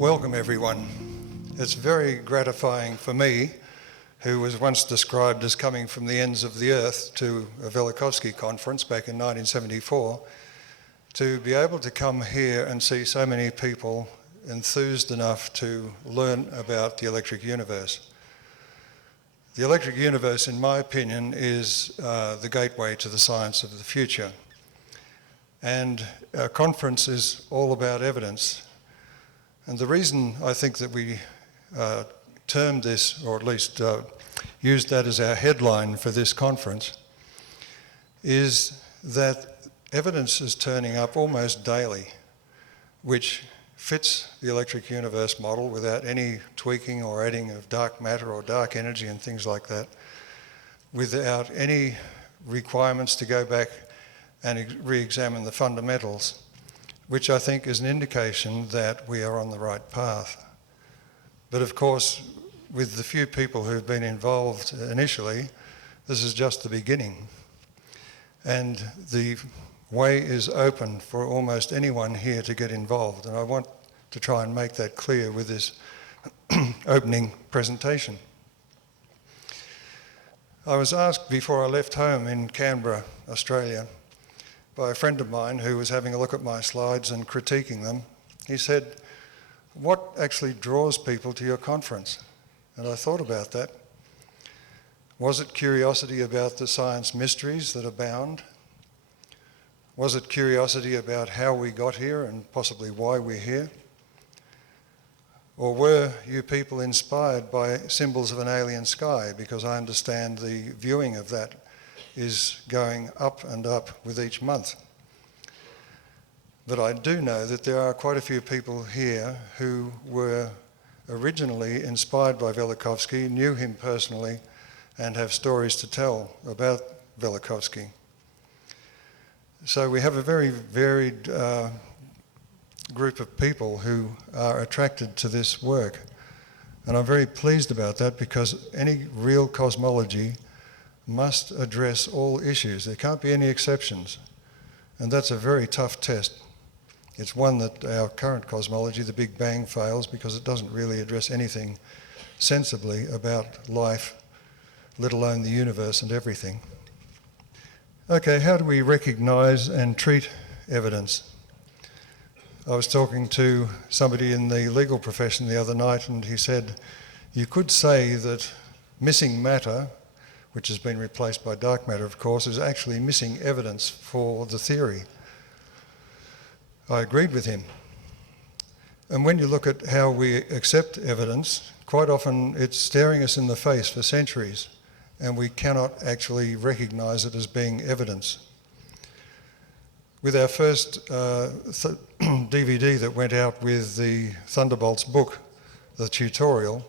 Welcome everyone. It's very gratifying for me, who was once described as coming from the ends of the earth to a Velikovsky conference back in 1974, to be able to come here and see so many people enthused enough to learn about the electric universe. The electric universe, in my opinion, is the gateway to the science of the future. And our conference is all about evidence. And the reason I think that we termed this, or at least used that as our headline for this conference, is that evidence is turning up almost daily, which fits the electric universe model without any tweaking or adding of dark matter or dark energy and things like that, without any requirements to go back and re-examine the fundamentals, which I think is an indication that we are on the right path. But of course, with the few people who've been involved initially, this is just the beginning. And the way is open for almost anyone here to get involved. And I want to try and make that clear with this opening presentation. I was asked before I left home in Canberra, Australia, by a friend of mine who was having a look at my slides and critiquing them. He said, "What actually draws people to your conference?" And I thought about that. Was it curiosity about the science mysteries that abound? Was it curiosity about how we got here and possibly why we're here? Or were you people inspired by symbols of an alien sky? Because I understand the viewing of that is going up and up with each month. But I do know that there are quite a few people here who were originally inspired by Velikovsky, knew him personally, and have stories to tell about Velikovsky. So we have a very varied group of people who are attracted to this work. And I'm very pleased about that, because any real cosmology must address all issues. There can't be any exceptions. And that's a very tough test. It's one that our current cosmology, the Big Bang, fails because it doesn't really address anything sensibly about life, let alone the universe and everything. Okay, how do we recognize and treat evidence? I was talking to somebody in the legal profession the other night, and he said, you could say that missing matter, which has been replaced by dark matter, of course, is actually missing evidence for the theory. I agreed with him. And when you look at how we accept evidence, quite often it's staring us in the face for centuries, and we cannot actually recognise it as being evidence. With our first DVD that went out with the Thunderbolts book, the tutorial,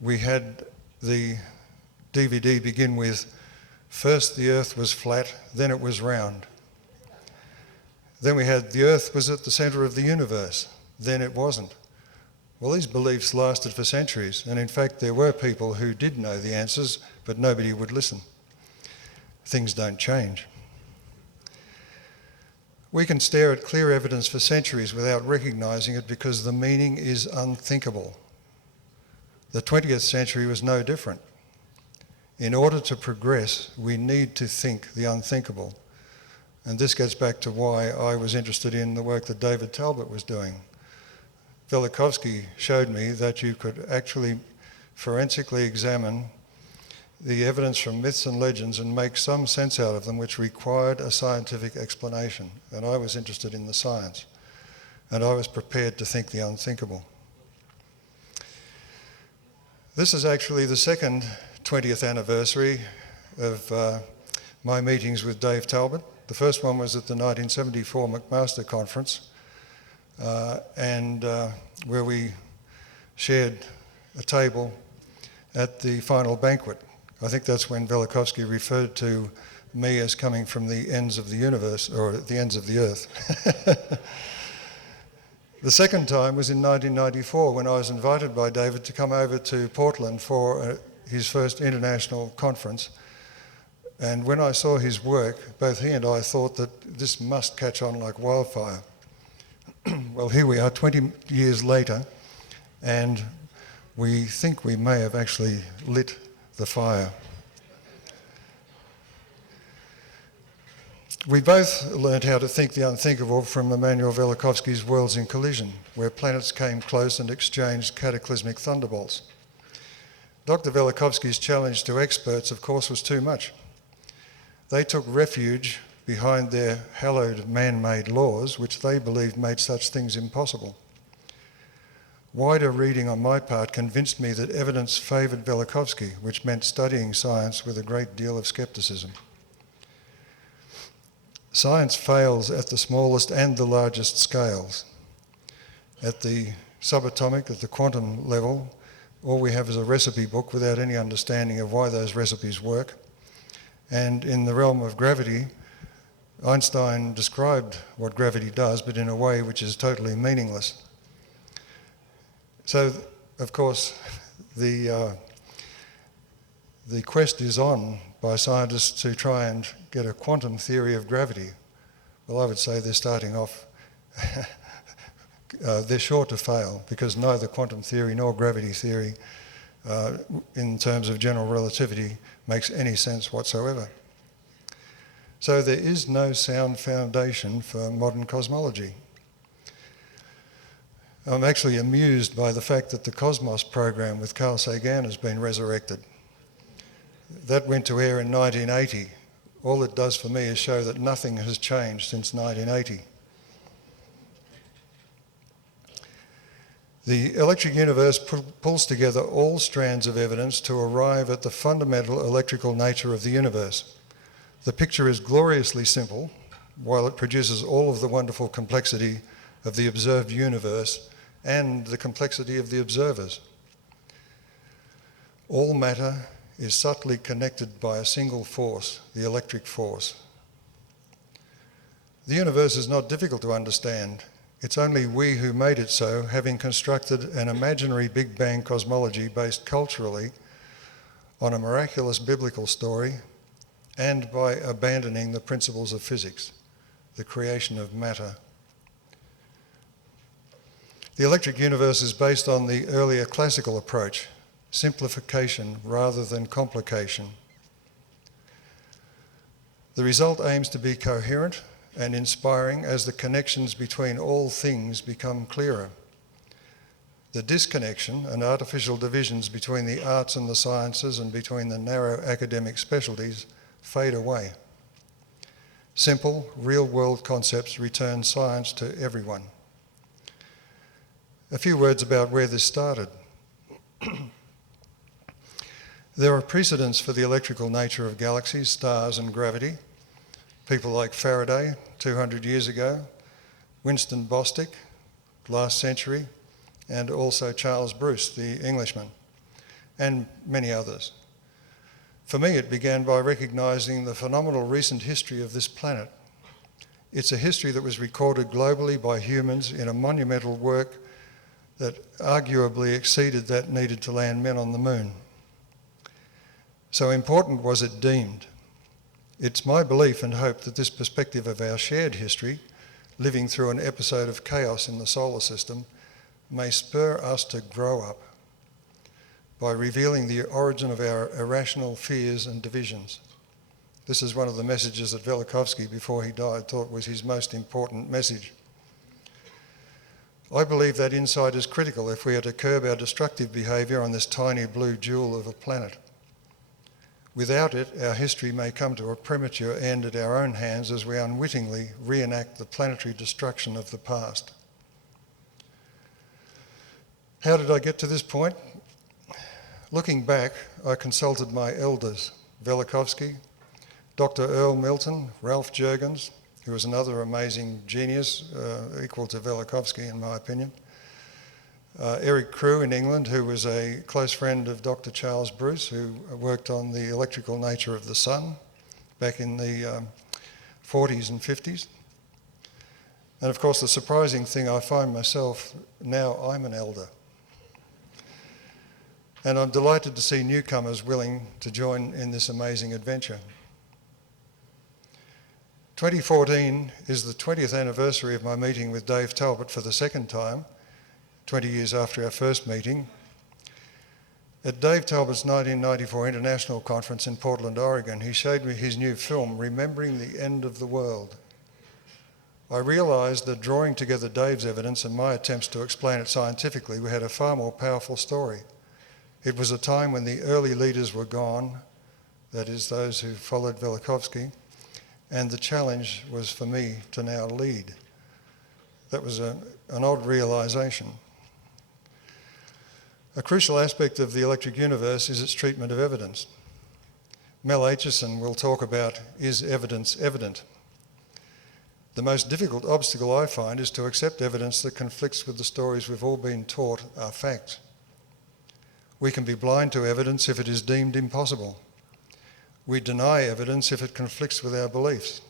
we had the DVD begin with, first the earth was flat, then it was round. Then we had the earth was at the centre of the universe, then it wasn't. Well, these beliefs lasted for centuries, and in fact there were people who did know the answers, but nobody would listen. Things don't change. We can stare at clear evidence for centuries without recognising it because the meaning is unthinkable. The 20th century was no different. In order to progress, we need to think the unthinkable. And this gets back to why I was interested in the work that David Talbot was doing. Velikovsky showed me that you could actually forensically examine the evidence from myths and legends and make some sense out of them, which required a scientific explanation. And I was interested in the science. And I was prepared to think the unthinkable. This is actually the second 20th anniversary of my meetings with Dave Talbot. The first one was at the 1974 McMaster Conference, where we shared a table at the final banquet. I think that's when Velikovsky referred to me as coming from the ends of the universe, or the ends of the earth. The second time was in 1994, when I was invited by David to come over to Portland for his first international conference. And when I saw his work, both he and I thought that this must catch on like wildfire. well, here we are 20 years later, and we think we may have actually lit the fire. We both learned how to think the unthinkable from Immanuel Velikovsky's Worlds in Collision, where planets came close and exchanged cataclysmic thunderbolts. Dr. Velikovsky's challenge to experts, of course, was too much. They took refuge behind their hallowed man-made laws, which they believed made such things impossible. Wider reading on my part convinced me that evidence favoured Velikovsky, which meant studying science with a great deal of scepticism. Science fails at the smallest and the largest scales. At the subatomic, at the quantum level, all we have is a recipe book without any understanding of why those recipes work. And in the realm of gravity, Einstein described what gravity does, but in a way which is totally meaningless. So, of course, the quest is on by scientists to try and get a quantum theory of gravity. Well, I would say they're starting off, they're sure to fail, because neither quantum theory nor gravity theory, in terms of general relativity, makes any sense whatsoever. So there is no sound foundation for modern cosmology. I'm actually amused by the fact that the Cosmos program with Carl Sagan has been resurrected. That went to air in 1980. All it does for me is show that nothing has changed since 1980. The electric universe pulls together all strands of evidence to arrive at the fundamental electrical nature of the universe. The picture is gloriously simple, while it produces all of the wonderful complexity of the observed universe and the complexity of the observers. All matter is subtly connected by a single force, the electric force. The universe is not difficult to understand. It's only we who made it so, having constructed an imaginary Big Bang cosmology based culturally on a miraculous biblical story and by abandoning the principles of physics, the creation of matter. The electric universe is based on the earlier classical approach, simplification rather than complication. The result aims to be coherent and inspiring as the connections between all things become clearer. The disconnection and artificial divisions between the arts and the sciences and between the narrow academic specialties fade away. Simple, real-world concepts return science to everyone. A few words about where this started. There are precedents for the electrical nature of galaxies, stars and gravity. People like Faraday 200 years ago, Winston Bostick last century, and also Charles Bruce, the Englishman, and many others. For me, it began by recognising the phenomenal recent history of this planet. It's a history that was recorded globally by humans in a monumental work that arguably exceeded that needed to land men on the moon. So important was it deemed. It's my belief and hope that this perspective of our shared history, living through an episode of chaos in the solar system, may spur us to grow up by revealing the origin of our irrational fears and divisions. This is one of the messages that Velikovsky, before he died, thought was his most important message. I believe that insight is critical if we are to curb our destructive behaviour on this tiny blue jewel of a planet. Without it, our history may come to a premature end at our own hands as we unwittingly reenact the planetary destruction of the past. How did I get to this point? Looking back, I consulted my elders, Velikovsky, Dr. Earl Milton, Ralph Jurgens, who was another amazing genius, equal to Velikovsky in my opinion, Eric Crewe in England, who was a close friend of Dr. Charles Bruce, who worked on the electrical nature of the sun back in the 40s and 50s. And of course, the surprising thing, I find myself, now I'm an elder. And I'm delighted to see newcomers willing to join in this amazing adventure. 2014 is the 20th anniversary of my meeting with Dave Talbot for the second time, 20 years after our first meeting. At Dave Talbot's 1994 International Conference in Portland, Oregon, he showed me his new film, Remembering the End of the World. I realised that drawing together Dave's evidence and my attempts to explain it scientifically, we had a far more powerful story. It was a time when the early leaders were gone, that is, those who followed Velikovsky, and the challenge was for me to now lead. That was an odd realisation. A crucial aspect of the electric universe is its treatment of evidence. Mel Aitchison will talk about, is evidence evident? The most difficult obstacle I find is to accept evidence that conflicts with the stories we've all been taught are fact. We can be blind to evidence if it is deemed impossible. We deny evidence if it conflicts with our beliefs.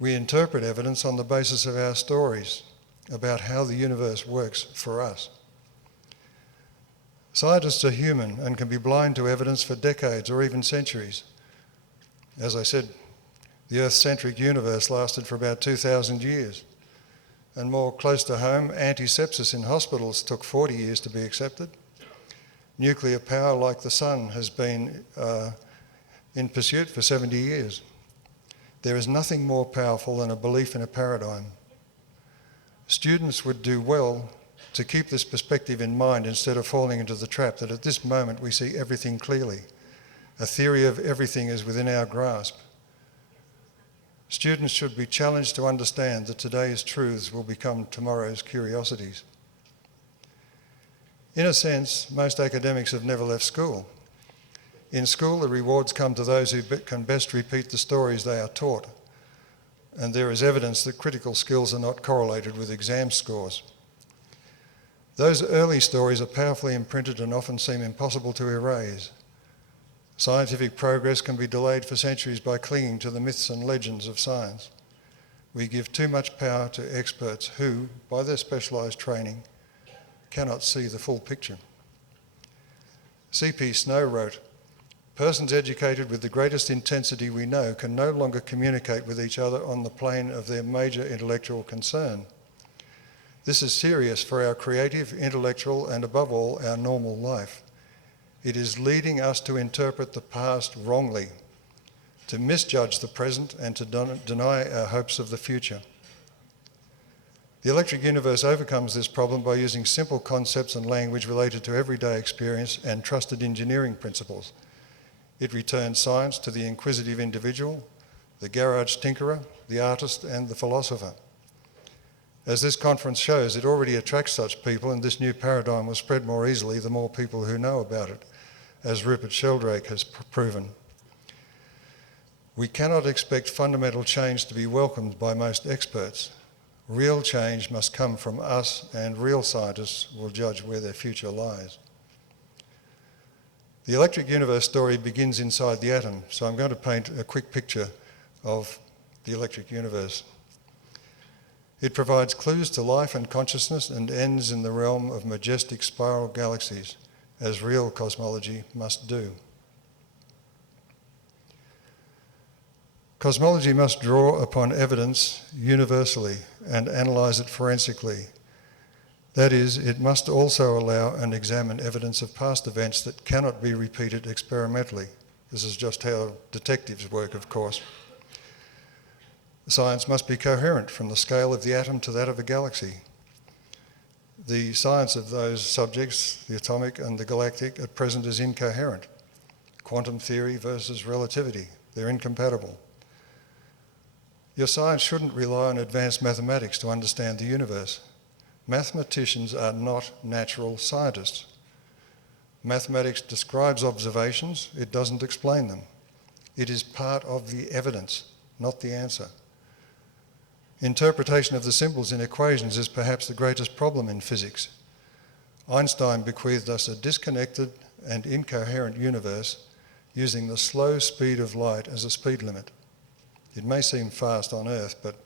We interpret evidence on the basis of our stories about how the universe works for us. Scientists are human and can be blind to evidence for decades or even centuries. As I said, the Earth-centric universe lasted for about 2,000 years. And more close to home, antisepsis in hospitals took 40 years to be accepted. Nuclear power, like the sun, has been in pursuit for 70 years. There is nothing more powerful than a belief in a paradigm. Students would do well to keep this perspective in mind instead of falling into the trap that at this moment we see everything clearly. A theory of everything is within our grasp. Students should be challenged to understand that today's truths will become tomorrow's curiosities. In a sense, most academics have never left school. In school, the rewards come to those who can best repeat the stories they are taught, and there is evidence that critical skills are not correlated with exam scores. Those early stories are powerfully imprinted and often seem impossible to erase. Scientific progress can be delayed for centuries by clinging to the myths and legends of science. We give too much power to experts who, by their specialised training, cannot see the full picture. C.P. Snow wrote, "Persons educated with the greatest intensity we know can no longer communicate with each other on the plane of their major intellectual concern. This is serious for our creative, intellectual, and above all, our normal life. It is leading us to interpret the past wrongly, to misjudge the present, and to deny our hopes of the future. The electric universe overcomes this problem by using simple concepts and language related to everyday experience and trusted engineering principles. It returns science to the inquisitive individual, the garage tinkerer, the artist, and the philosopher. As this conference shows, it already attracts such people, and this new paradigm will spread more easily the more people who know about it, as Rupert Sheldrake has proven. We cannot expect fundamental change to be welcomed by most experts. Real change must come from us, and real scientists will judge where their future lies." The electric universe story begins inside the atom, so I'm going to paint a quick picture of the electric universe. It provides clues to life and consciousness and ends in the realm of majestic spiral galaxies, as real cosmology must do. Cosmology must draw upon evidence universally and analyse it forensically. That is, it must also allow and examine evidence of past events that cannot be repeated experimentally. This is just how detectives work, of course. Science must be coherent from the scale of the atom to that of a galaxy. The science of those subjects, the atomic and the galactic, at present is incoherent. Quantum theory versus relativity, they're incompatible. Your science shouldn't rely on advanced mathematics to understand the universe. Mathematicians are not natural scientists. Mathematics describes observations, it doesn't explain them. It is part of the evidence, not the answer. Interpretation of the symbols in equations is perhaps the greatest problem in physics. Einstein bequeathed us a disconnected and incoherent universe using the slow speed of light as a speed limit. It may seem fast on Earth, but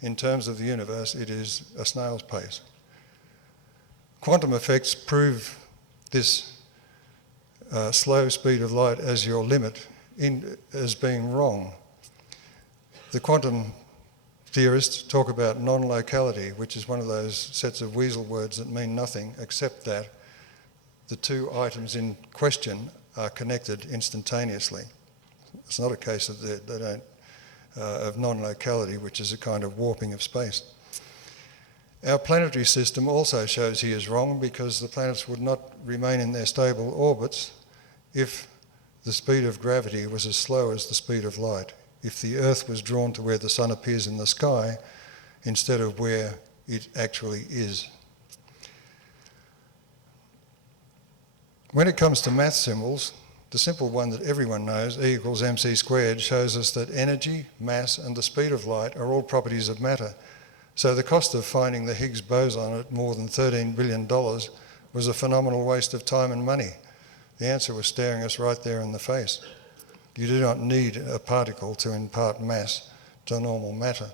in terms of the universe, it is a snail's pace. Quantum effects prove this slow speed of light as your limit as being wrong. The quantum theorists talk about non-locality, which is one of those sets of weasel words that mean nothing except that the two items in question are connected instantaneously. It's not a case of they don't of non-locality, which is a kind of warping of space. Our planetary system also shows he is wrong, because the planets would not remain in their stable orbits if the speed of gravity was as slow as the speed of light, if the Earth was drawn to where the sun appears in the sky instead of where it actually is. When it comes to math symbols, the simple one that everyone knows, E equals mc squared, shows us that energy, mass and the speed of light are all properties of matter. So the cost of finding the Higgs boson at more than $13 billion was a phenomenal waste of time and money. The answer was staring us right there in the face. You do not need a particle to impart mass to normal matter.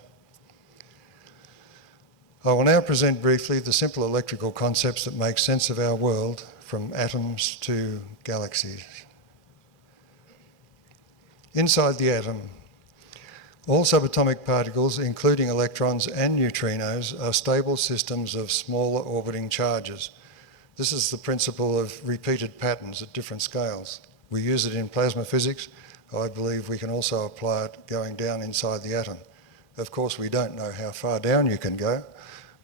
I will now present briefly the simple electrical concepts that make sense of our world, from atoms to galaxies. Inside the atom, all subatomic particles, including electrons and neutrinos, are stable systems of smaller orbiting charges. This is the principle of repeated patterns at different scales. We use it in plasma physics. I believe we can also apply it going down inside the atom. Of course, we don't know how far down you can go,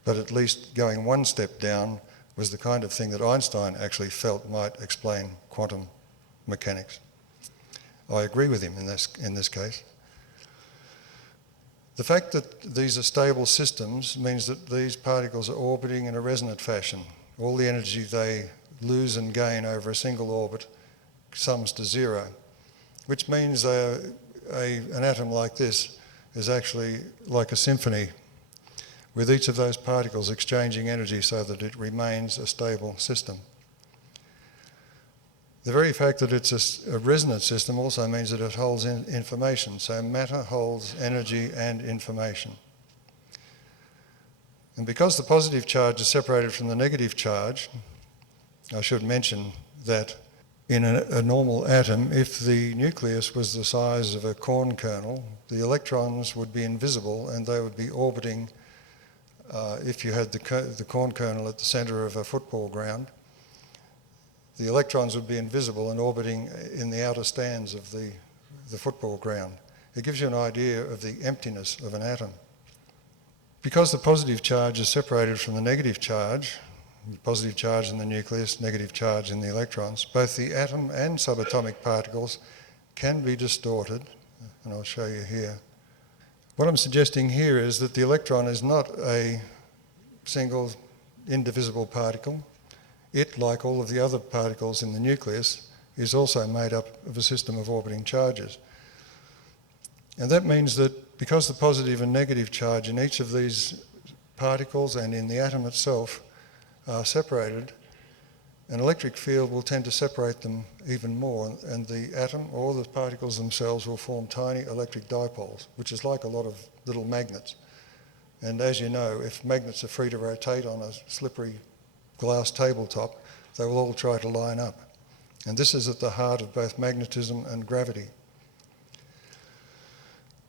but at least going one step down was the kind of thing that Einstein actually felt might explain quantum mechanics. I agree with him in this case. The fact that these are stable systems means that these particles are orbiting in a resonant fashion. All the energy they lose and gain over a single orbit sums to zero, which means an atom like this is actually like a symphony, with each of those particles exchanging energy so that it remains a stable system. The very fact that it's a resonant system also means that it holds information. So matter holds energy and information. And because the positive charge is separated from the negative charge, I should mention that in a normal atom, if the nucleus was the size of a corn kernel, the electrons would be invisible and they would be orbiting, if you had the corn kernel at the centre of a football ground, the electrons would be invisible and orbiting in the outer stands of the football ground. It gives you an idea of the emptiness of an atom. Because the positive charge is separated from the negative charge in the nucleus, negative charge in the electrons, both the atom and subatomic particles can be distorted, and I'll show you here. What I'm suggesting here is that the electron is not a single indivisible particle. It, like all of the other particles in the nucleus, is also made up of a system of orbiting charges. And that means that because the positive and negative charge in each of these particles and in the atom itself are separated, an electric field will tend to separate them even more, and the atom or the particles themselves will form tiny electric dipoles, which is like a lot of little magnets. And as you know, if magnets are free to rotate on a slippery glass tabletop, they will all try to line up. And this is at the heart of both magnetism and gravity.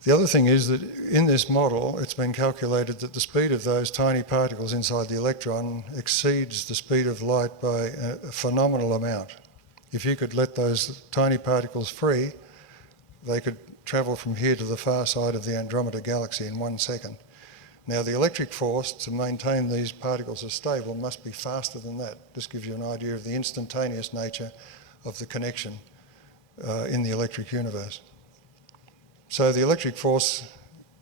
The other thing is that in this model, it's been calculated that the speed of those tiny particles inside the electron exceeds the speed of light by a phenomenal amount. If you could let those tiny particles free, they could travel from here to the far side of the Andromeda Galaxy in 1 second. Now, the electric force to maintain these particles as stable must be faster than that. This gives you an idea of the instantaneous nature of the connection in the electric universe. So the electric force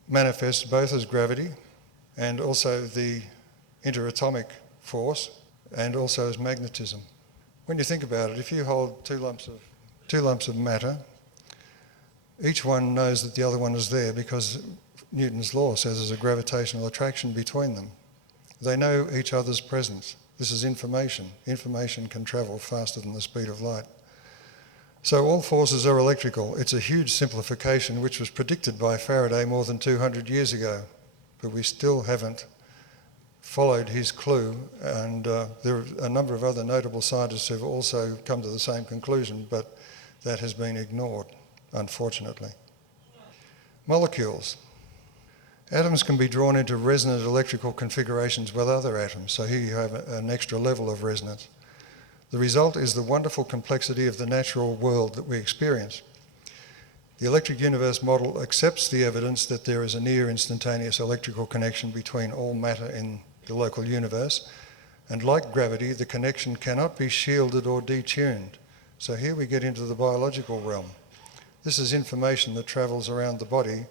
manifests both as gravity and also the interatomic force and also as magnetism. When you think about it, if you hold two lumps of matter, each one knows that the other one is there because Newton's law says there's a gravitational attraction between them. They know each other's presence. This is information. Information can travel faster than the speed of light. So all forces are electrical. It's a huge simplification which was predicted by Faraday more than 200 years ago, but we still haven't followed his clue, and there are a number of other notable scientists who've also come to the same conclusion, but that has been ignored, unfortunately. Molecules. Atoms can be drawn into resonant electrical configurations with other atoms, so here you have an extra level of resonance. The result is the wonderful complexity of the natural world that we experience. The electric universe model accepts the evidence that there is a near instantaneous electrical connection between all matter in the local universe, and like gravity, the connection cannot be shielded or detuned. So here we get into the biological realm. This is information that travels around the body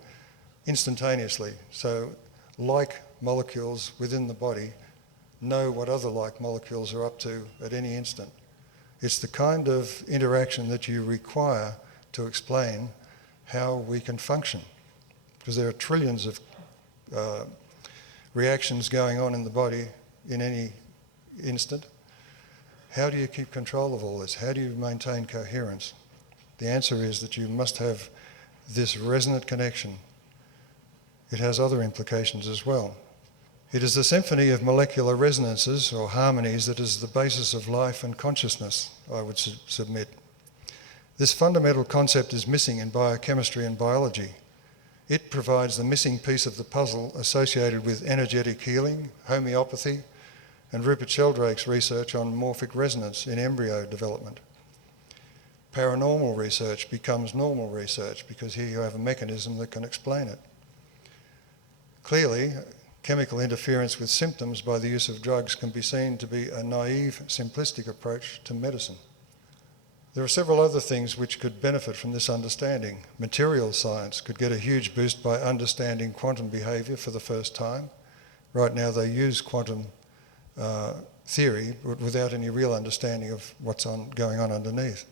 instantaneously. So like molecules within the body know what other like molecules are up to at any instant. It's the kind of interaction that you require to explain how we can function, because there are trillions of reactions going on in the body in any instant. How do you keep control of all this? How do you maintain coherence? The answer is that you must have this resonant connection. It has other implications as well. It is the symphony of molecular resonances or harmonies that is the basis of life and consciousness, I would submit. This fundamental concept is missing in biochemistry and biology. It provides the missing piece of the puzzle associated with energetic healing, homeopathy, and Rupert Sheldrake's research on morphic resonance in embryo development. Paranormal research becomes normal research because here you have a mechanism that can explain it. Clearly, chemical interference with symptoms by the use of drugs can be seen to be a naive, simplistic approach to medicine. There are several other things which could benefit from this understanding. Material science could get a huge boost by understanding quantum behaviour for the first time. Right now they use quantum theory but without any real understanding of what's going on underneath.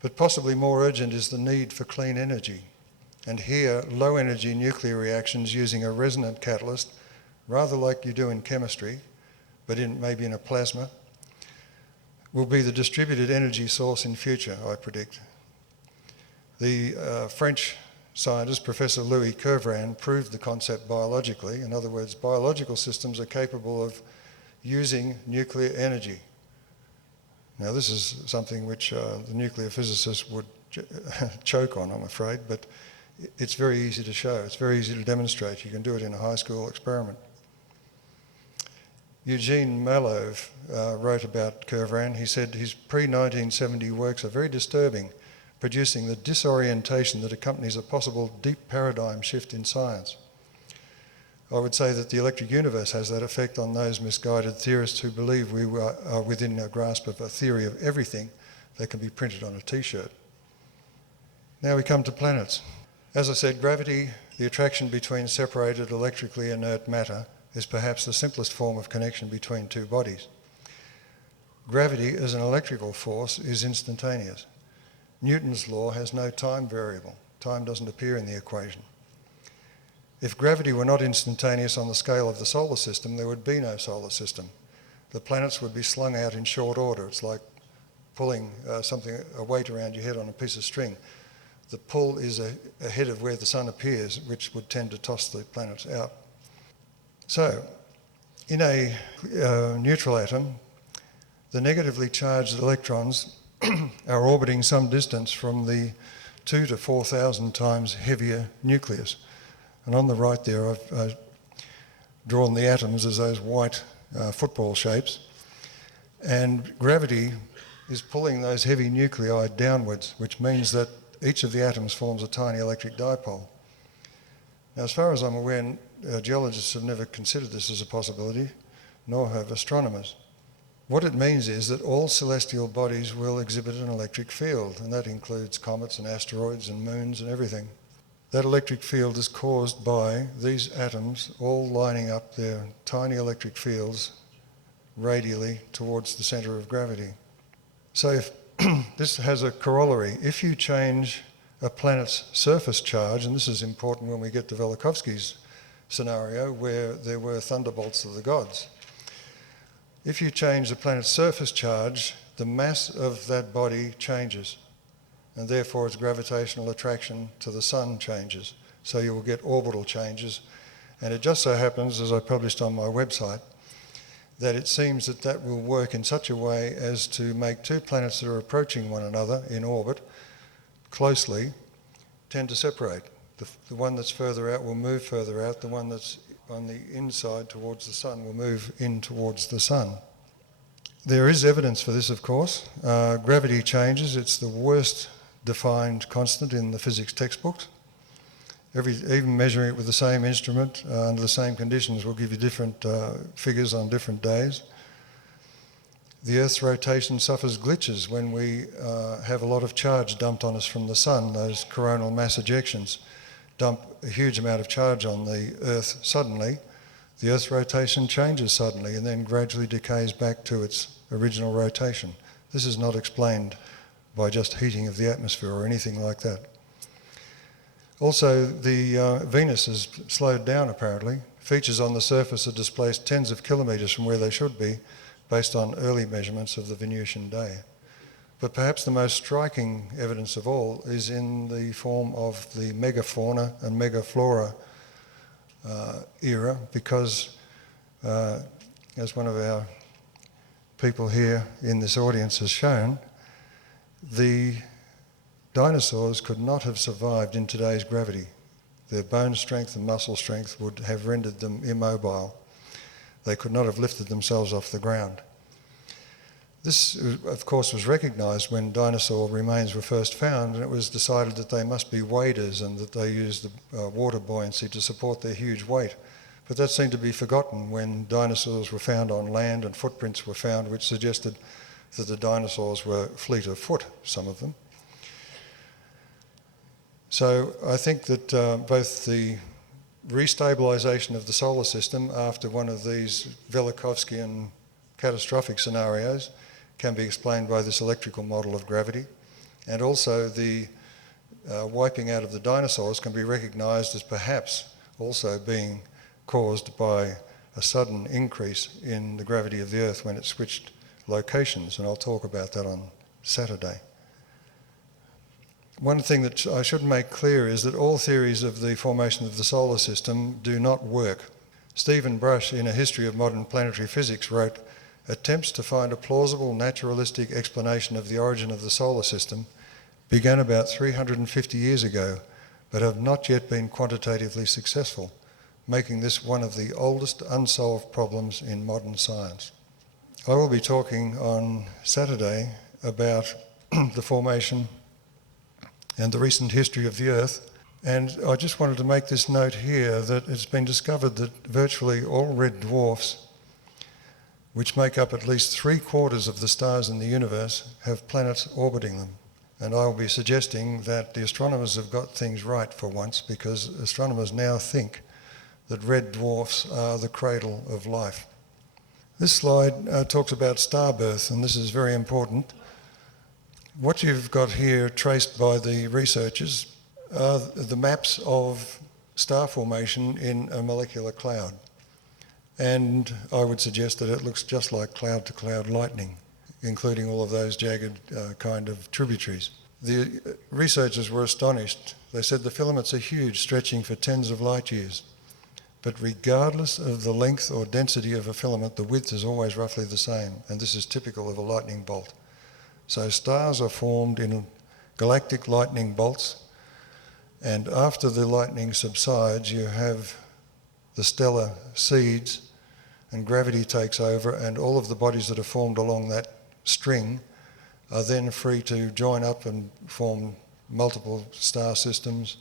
But possibly more urgent is the need for clean energy. And here, low energy nuclear reactions using a resonant catalyst, rather like you do in chemistry, but maybe in a plasma, will be the distributed energy source in future, I predict. The French scientist, Professor Louis Kervran, proved the concept biologically. In other words, biological systems are capable of using nuclear energy. Now this is something which the nuclear physicists would choke on, I'm afraid, but it's very easy to show. It's very easy to demonstrate. You can do it in a high school experiment. Eugene Malov wrote about Kervran. He said his pre-1970 works are very disturbing, producing the disorientation that accompanies a possible deep paradigm shift in science. I would say that the electric universe has that effect on those misguided theorists who believe we are within a grasp of a theory of everything that can be printed on a t-shirt. Now we come to planets. As I said, gravity, the attraction between separated electrically inert matter, is perhaps the simplest form of connection between two bodies. Gravity as an electrical force is instantaneous. Newton's law has no time variable. Time doesn't appear in the equation. If gravity were not instantaneous on the scale of the solar system, there would be no solar system. The planets would be slung out in short order. It's like pulling a weight around your head on a piece of string. The pull is ahead of where the sun appears, which would tend to toss the planets out. So, in a neutral atom, the negatively charged electrons are orbiting some distance from the 2,000 to 4,000 times heavier nucleus. And on the right there, I've drawn the atoms as those white football shapes. And gravity is pulling those heavy nuclei downwards, which means that each of the atoms forms a tiny electric dipole. Now, as far as I'm aware, geologists have never considered this as a possibility, nor have astronomers. What it means is that all celestial bodies will exhibit an electric field, and that includes comets and asteroids and moons and everything. That electric field is caused by these atoms all lining up their tiny electric fields radially towards the centre of gravity. So if this has a corollary. If you change a planet's surface charge, and this is important when we get to Velikovsky's scenario where there were thunderbolts of the gods. If you change the planet's surface charge, the mass of that body changes, and therefore its gravitational attraction to the sun changes. So you will get orbital changes. And it just so happens, as I published on my website, that it seems that that will work in such a way as to make two planets that are approaching one another in orbit closely tend to separate. The one that's further out will move further out. The one that's on the inside towards the sun will move in towards the sun. There is evidence for this, of course. Gravity changes. It's the worst defined constant in the physics textbooks. Even measuring it with the same instrument under the same conditions will give you different figures on different days. The Earth's rotation suffers glitches when we have a lot of charge dumped on us from the sun. Those coronal mass ejections dump a huge amount of charge on the Earth suddenly. The Earth's rotation changes suddenly and then gradually decays back to its original rotation. This is not explained by just heating of the atmosphere or anything like that. Also, the Venus has slowed down apparently. Features on the surface are displaced tens of kilometres from where they should be based on early measurements of the Venusian day. But perhaps the most striking evidence of all is in the form of the megafauna and megaflora era, because as one of our people here in this audience has shown, the dinosaurs could not have survived in today's gravity. Their bone strength and muscle strength would have rendered them immobile. They could not have lifted themselves off the ground. This, of course, was recognised when dinosaur remains were first found, and it was decided that they must be waders and that they used the water buoyancy to support their huge weight. But that seemed to be forgotten when dinosaurs were found on land and footprints were found which suggested that the dinosaurs were fleet of foot, some of them. So I think that both the restabilisation of the solar system after one of these Velikovskian catastrophic scenarios can be explained by this electrical model of gravity, and also the wiping out of the dinosaurs can be recognised as perhaps also being caused by a sudden increase in the gravity of the Earth when it switched locations, and I'll talk about that on Saturday. One thing that I should make clear is that all theories of the formation of the solar system do not work. Stephen Brush, in A History of Modern Planetary Physics, wrote, "Attempts to find a plausible naturalistic explanation of the origin of the solar system began about 350 years ago, but have not yet been quantitatively successful, making this one of the oldest unsolved problems in modern science." I will be talking on Saturday about the formation and the recent history of the Earth. And I just wanted to make this note here that it's been discovered that virtually all red dwarfs, which make up at least 3/4 of the stars in the universe, have planets orbiting them. And I will be suggesting that the astronomers have got things right for once, because astronomers now think that red dwarfs are the cradle of life. This slide talks about star birth, and this is very important. What you've got here traced by the researchers are the maps of star formation in a molecular cloud. And I would suggest that it looks just like cloud-to-cloud lightning, including all of those jagged kind of tributaries. The researchers were astonished. They said the filaments are huge, stretching for tens of light years. But regardless of the length or density of a filament, the width is always roughly the same, and this is typical of a lightning bolt. So stars are formed in galactic lightning bolts, and after the lightning subsides, you have the stellar seeds, and gravity takes over, and all of the bodies that are formed along that string are then free to join up and form multiple star systems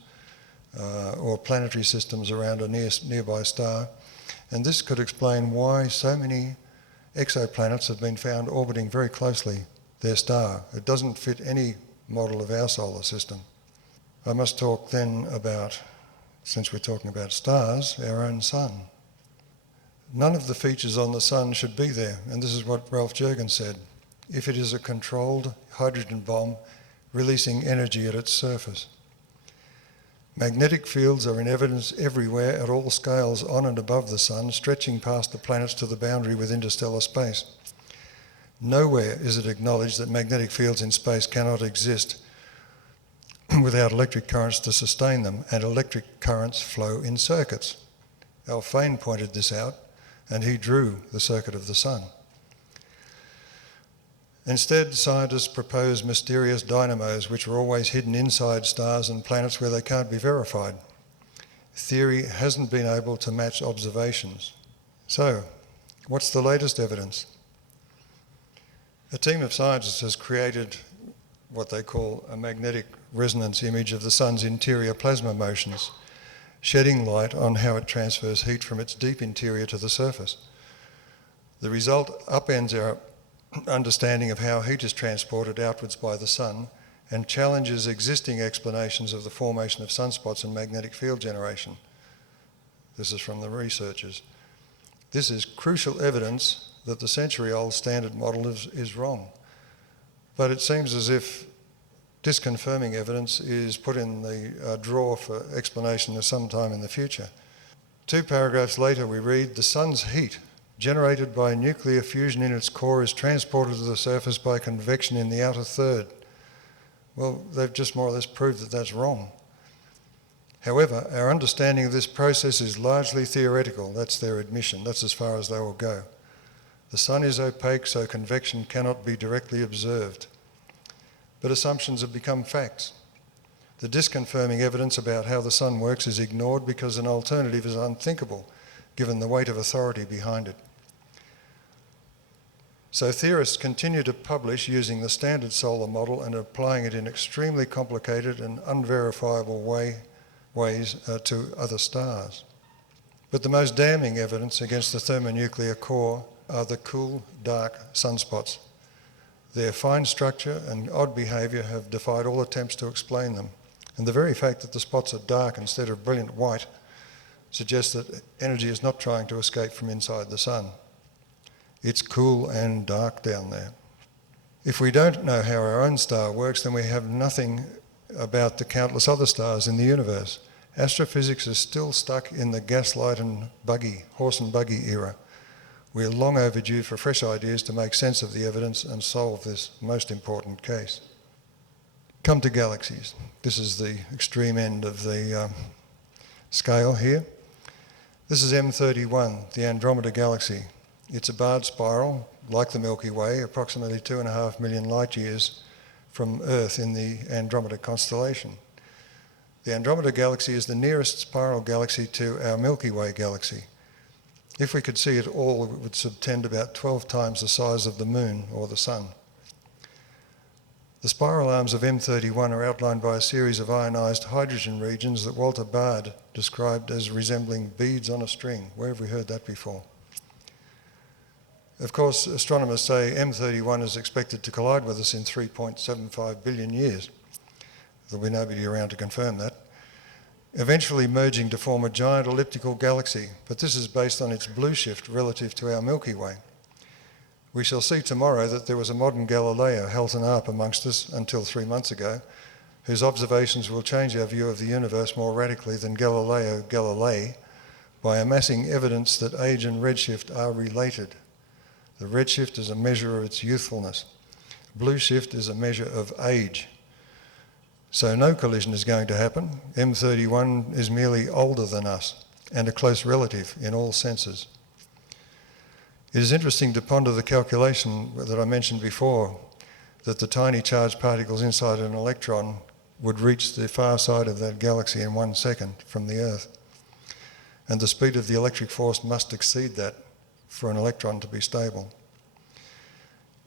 or planetary systems around a nearby star. And this could explain why so many exoplanets have been found orbiting very closely their star. It doesn't fit any model of our solar system. I must talk then about, since we're talking about stars, our own sun. None of the features on the sun should be there, and this is what Ralph Jurgens said: if it is a controlled hydrogen bomb releasing energy at its surface. Magnetic fields are in evidence everywhere at all scales on and above the sun, stretching past the planets to the boundary with interstellar space. Nowhere is it acknowledged that magnetic fields in space cannot exist without electric currents to sustain them, and electric currents flow in circuits. Alfvén pointed this out, and he drew the circuit of the sun. Instead, scientists propose mysterious dynamos which are always hidden inside stars and planets where they can't be verified. theory hasn't been able to match observations. So, what's the latest evidence? A team of scientists has created what they call a magnetic resonance image of the sun's interior plasma motions, shedding light on how it transfers heat from its deep interior to the surface. The result upends our understanding of how heat is transported outwards by the sun and challenges existing explanations of the formation of sunspots and magnetic field generation. This is from the researchers. This is crucial evidence that the century-old standard model is wrong. But it seems as if disconfirming evidence is put in the drawer for explanation at some time in the future. 2 paragraphs later we read, the sun's heat generated by nuclear fusion in its core is transported to the surface by convection in the outer third. Well, they've just more or less proved that that's wrong. However, our understanding of this process is largely theoretical. That's their admission. That's as far as they will go. The sun is opaque, so convection cannot be directly observed. But assumptions have become facts. The disconfirming evidence about how the sun works is ignored because an alternative is unthinkable, given the weight of authority behind it. So theorists continue to publish using the standard solar model and applying it in extremely complicated and unverifiable ways to other stars. But the most damning evidence against the thermonuclear core are the cool, dark sunspots. Their fine structure and odd behaviour have defied all attempts to explain them. And the very fact that the spots are dark instead of brilliant white suggests that energy is not trying to escape from inside the sun. It's cool and dark down there. If we don't know how our own star works, then we have nothing about the countless other stars in the universe. Astrophysics is still stuck in the gaslight and buggy, horse and buggy era. We are long overdue for fresh ideas to make sense of the evidence and solve this most important case. Come to galaxies. This is the extreme end of the scale here. This is M31, the Andromeda Galaxy. It's a barred spiral, like the Milky Way, approximately 2.5 million light years from Earth in the Andromeda constellation. The Andromeda Galaxy is the nearest spiral galaxy to our Milky Way galaxy. If we could see it all, it would subtend about 12 times the size of the Moon or the Sun. The spiral arms of M31 are outlined by a series of ionised hydrogen regions that Walter Baade described as resembling beads on a string. Where have we heard that before? Of course, astronomers say M31 is expected to collide with us in 3.75 billion years. There'll be nobody around to confirm that. Eventually merging to form a giant elliptical galaxy, but this is based on its blue shift relative to our Milky Way. We shall see tomorrow that there was a modern Galileo, Halton Arp, amongst us until 3 months ago, whose observations will change our view of the universe more radically than Galileo Galilei by amassing evidence that age and redshift are related. The redshift is a measure of its youthfulness. Blue shift is a measure of age. So no collision is going to happen. M31 is merely older than us and a close relative in all senses. It is interesting to ponder the calculation that I mentioned before, that the tiny charged particles inside an electron would reach the far side of that galaxy in 1 second from the Earth. And the speed of the electric force must exceed that for an electron to be stable.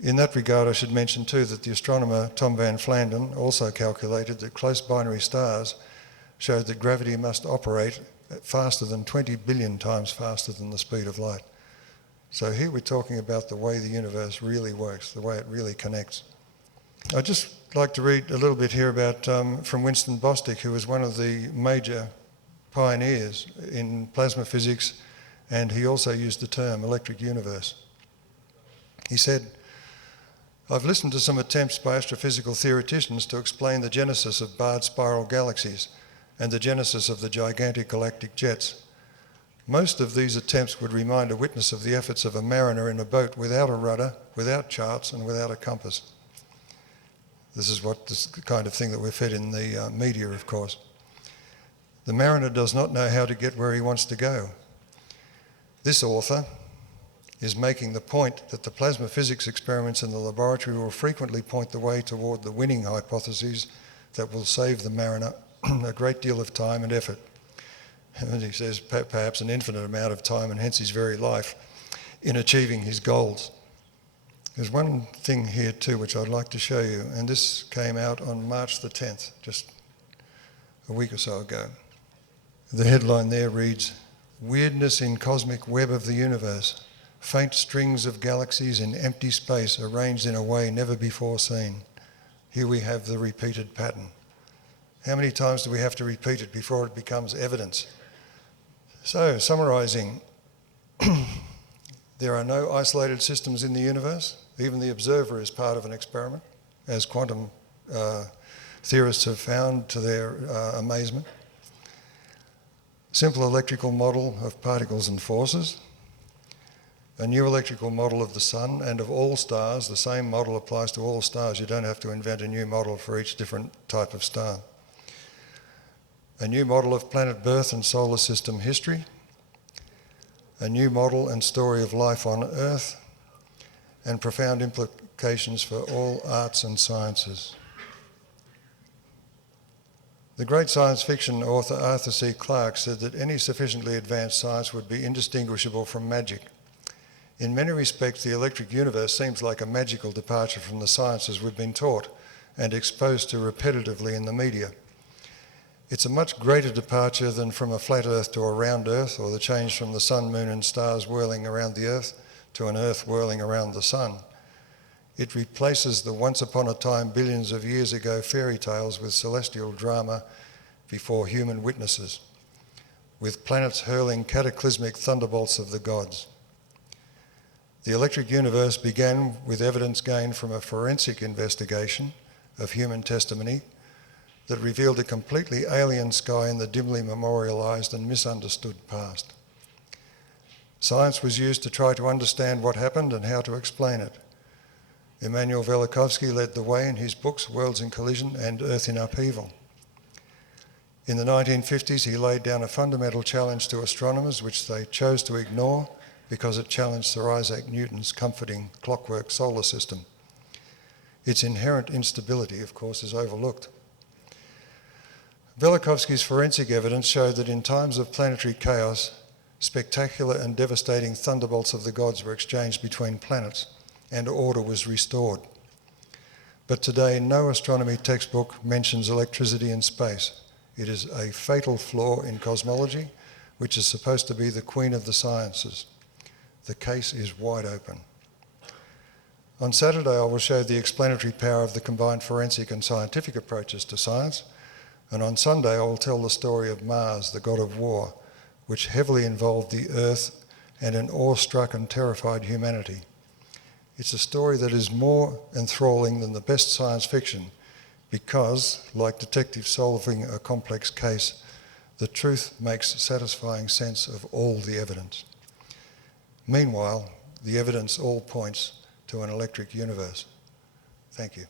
In that regard, I should mention too that the astronomer Tom van Flandern also calculated that close binary stars showed that gravity must operate faster than 20 billion times faster than the speed of light. So here we're talking about the way the universe really works, the way it really connects. I'd just like to read a little bit here about from Winston Bostick, who was one of the major pioneers in plasma physics, and he also used the term electric universe. He said, "I've listened to some attempts by astrophysical theoreticians to explain the genesis of barred spiral galaxies and the genesis of the gigantic galactic jets. Most of these attempts would remind a witness of the efforts of a mariner in a boat without a rudder, without charts, and without a compass." This is the kind of thing that we're fed in the media, of course. The mariner does not know how to get where he wants to go. This author is making the point that the plasma physics experiments in the laboratory will frequently point the way toward the winning hypotheses that will save the mariner a great deal of time and effort. and he says perhaps an infinite amount of time, and hence his very life, in achieving his goals. There's one thing here too which I'd like to show you, and this came out on March the 10th, just a week or so ago. The headline there reads, "Weirdness in cosmic web of the universe. Faint strings of galaxies in empty space arranged in a way never before seen. Here we have the repeated pattern." How many times do we have to repeat it before it becomes evidence? So, summarising, there are no isolated systems in the universe. Even the observer is part of an experiment, as quantum theorists have found to their amazement. Simple electrical model of particles and forces. A new electrical model of the sun and of all stars. The same model applies to all stars. You don't have to invent a new model for each different type of star. A new model of planet birth and solar system history. A new model and story of life on Earth. And profound implications for all arts and sciences. The great science fiction author Arthur C. Clarke said that any sufficiently advanced science would be indistinguishable from magic. In many respects, the electric universe seems like a magical departure from the sciences we've been taught and exposed to repetitively in the media. It's a much greater departure than from a flat Earth to a round Earth, or the change from the sun, moon and stars whirling around the Earth to an Earth whirling around the sun. It replaces the once upon a time billions of years ago fairy tales with celestial drama before human witnesses, with planets hurling cataclysmic thunderbolts of the gods. The electric universe began with evidence gained from a forensic investigation of human testimony that revealed a completely alien sky in the dimly memorialised and misunderstood past. Science was used to try to understand what happened and how to explain it. Immanuel Velikovsky led the way in his books Worlds in Collision and Earth in Upheaval. In the 1950s, he laid down a fundamental challenge to astronomers which they chose to ignore because it challenged Sir Isaac Newton's comforting clockwork solar system. Its inherent instability, of course, is overlooked. Velikovsky's forensic evidence showed that in times of planetary chaos, spectacular and devastating thunderbolts of the gods were exchanged between planets, and order was restored. But today, no astronomy textbook mentions electricity in space. It is a fatal flaw in cosmology, which is supposed to be the queen of the sciences. The case is wide open. On Saturday, I will show the explanatory power of the combined forensic and scientific approaches to science, and on Sunday, I will tell the story of Mars, the god of war, which heavily involved the Earth and an awestruck and terrified humanity. It's a story that is more enthralling than the best science fiction because, like detectives solving a complex case, the truth makes satisfying sense of all the evidence. Meanwhile, the evidence all points to an electric universe. Thank you.